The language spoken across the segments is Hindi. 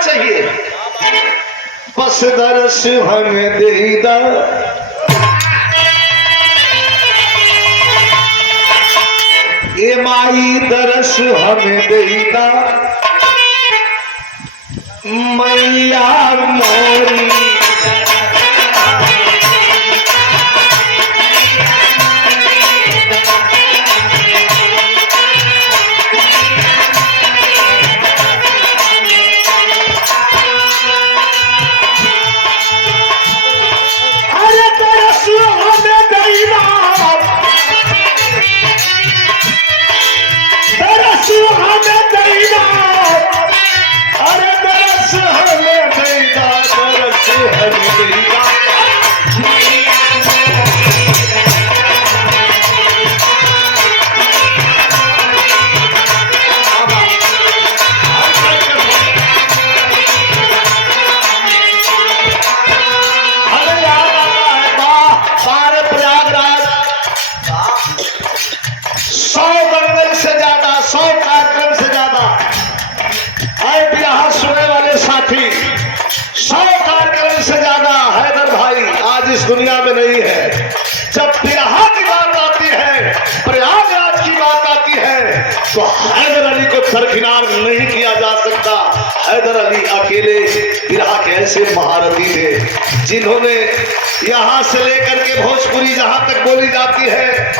चाहिए? बस दरस हमें देदा, ए माई दरस हमें देदा, मैया मोरी दुनिया में नहीं है। जब बिरहा की बात आती है, प्रयागराज की बात आती है, तो हैदर अली को दरकिनार नहीं किया जा सकता। हैदर अली अकेले बिरहा के ऐसे महारथी थे जिन्होंने यहाँ से लेकर के भोजपुरी जहां तक बोली जाती है,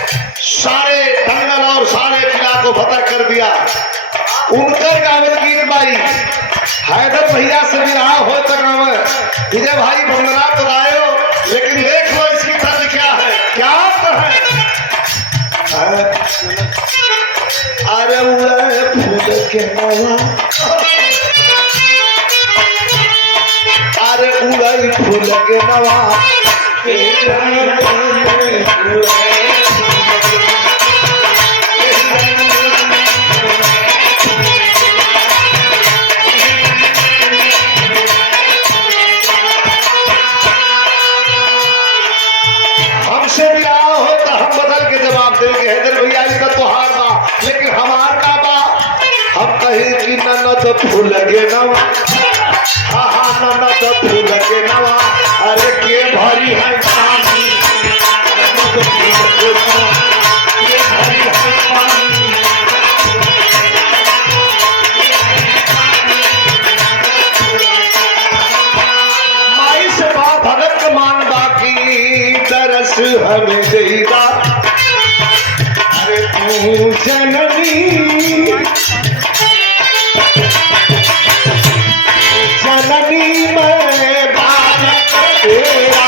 सारे दंगल और सारे किला को फतह कर दिया। उनकर गावल गीत भाई हैदर भैया से बिरहा हो तक विजय भाई बंदना तो आयो, लेकिन देख लो इसकी तर्ज क्या है, क्या है? अरे उड़े फूल के नवा, अरे उड़े फूल के नवा, हमसे भी आओ हो तो हम बदल के जवाब देंगे, हैदर भैया जी का तो हार बा, लेकिन हमार का बा, हम कहे कि ननद फूल के नवा, हाँ हाँ ननद फूल के नवा, अरे के भरी है पानी, ननद फूल के नवा, के भरी है पानी। माई से बा भगत का मान बाकी दरस हमें देगा, अरे तू जननी जननी में बालक तेरा,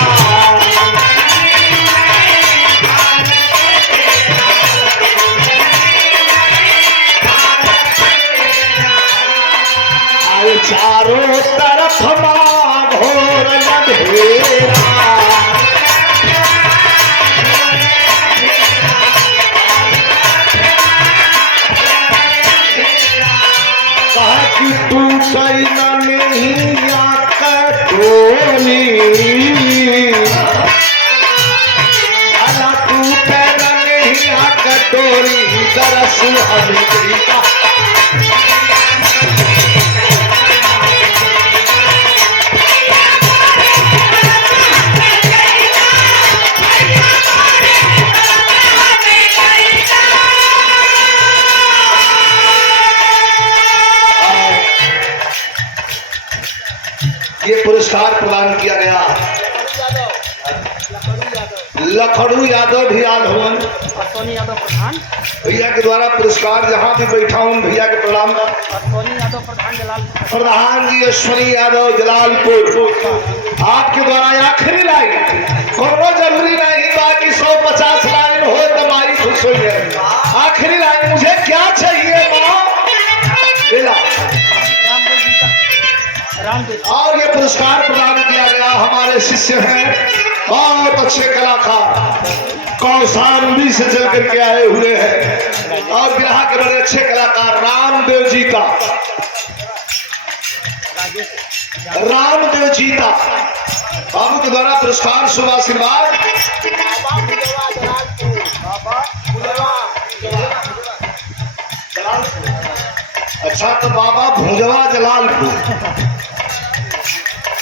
अरे चारों तरफ मां घोर अंधेरा, तू सैना नहीं आकटोली, अला तू पैना नहीं आकटोरी, दरस हमें देगा। ये पुरस्कार प्रदान किया गया लखड़ू यादव भियाल भवन भैया के द्वारा पुरस्कार, जहां भी बैठा हूं भैया के प्रणाम। प्रधान जी अश्वनी यादव जलालपुर, आपके द्वारा आखिरी लाइन, कोनो जरूरी नहीं बाकी 150 लाइन हो तो हमारी खुश हुई है। आखिरी लाइन, मुझे क्या चाहिए माँ, और ये पुरस्कार प्रदान किया गया हमारे शिष्य हैं, बहुत अच्छे कलाकार, कौशाम्बी से चल करके आए हुए हैं और बिरहा के बड़े अच्छे कलाकार रामदेव जी का, रामदेव जी का बाबू के द्वारा पुरस्कार शुभ आशीर्वाद। अच्छा, तो बाबा भुजवा जलालपुर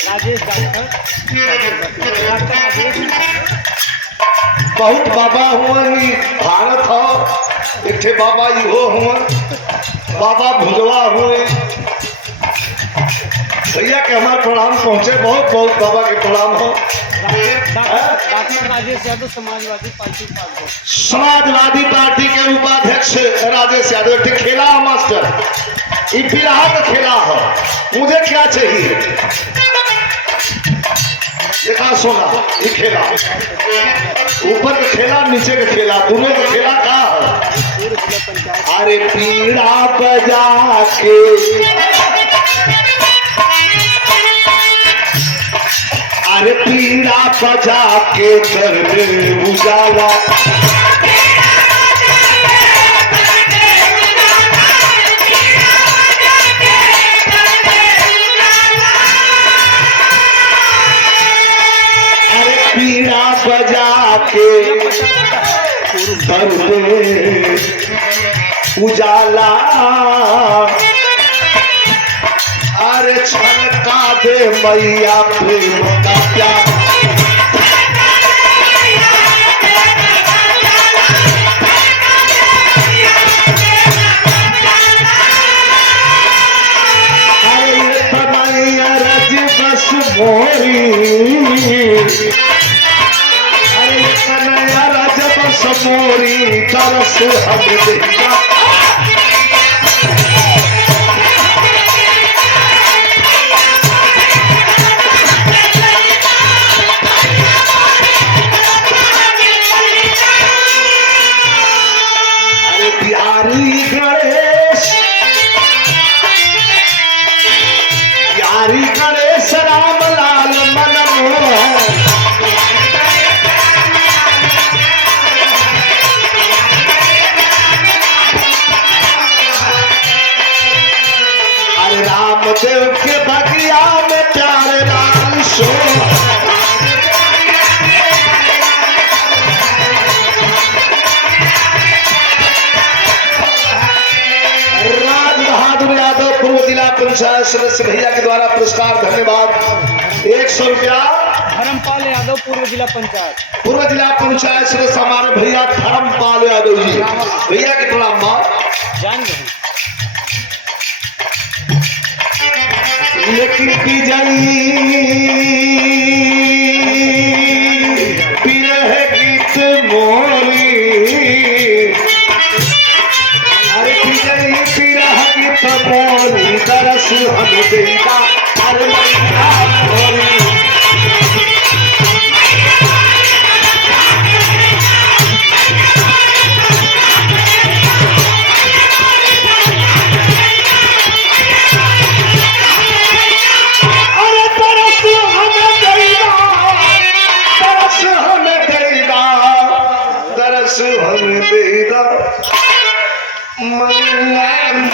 राजेश डॉक्टर बहुत बाबा हुआ ही भारत हो। एक ठे बाबा इहो हुआ, बाबा भुजवा हुए। भैया के हमारे प्रणाम पहुंचे, बहुत बहुत बाबा के प्रणाम हो। Doctor Rajesh Yadav Samajwadi party Samajwadi party के उपाध्यक्ष राजेश यादव। एक ठे खेला है मास्टर, ये बिरहा का खेला हो। मुझे क्या चाहिए देखा सोना, ये खेला ऊपर का खेला नीचे का खेला, दोनों का खेला का है। अरे पीड़ा बजा के, अरे पीड़ा बजा के कर दे उजाला, पीड़ा बजा के कर दे उजाला, अरे छलका दे मैया प्रेम का प्यार, अरे तनैया रज बस मोरी, समोरी तरस हम देखा, अरे बिहारी गणेश, बिहारी गणेश राम लाल मनमोहन, रामदेव के बगिया में प्यारे लाल सो, राज बहादुर यादव पूर्व जिला पंचायत सदस्य भैया के द्वारा पुरस्कार, धन्यवाद। 100 रुपया धर्मपाल यादव पूर्व जिला पंचायत सदस्य हमारे भैया धर्मपाल यादव जी, भैया के प्रणाम जान रहे। लेकिन विजयी विरह गीत मोरी, अरे विजयी विरह गीत मोरी तरस हम देगा, अरे मोरी हम देगा मन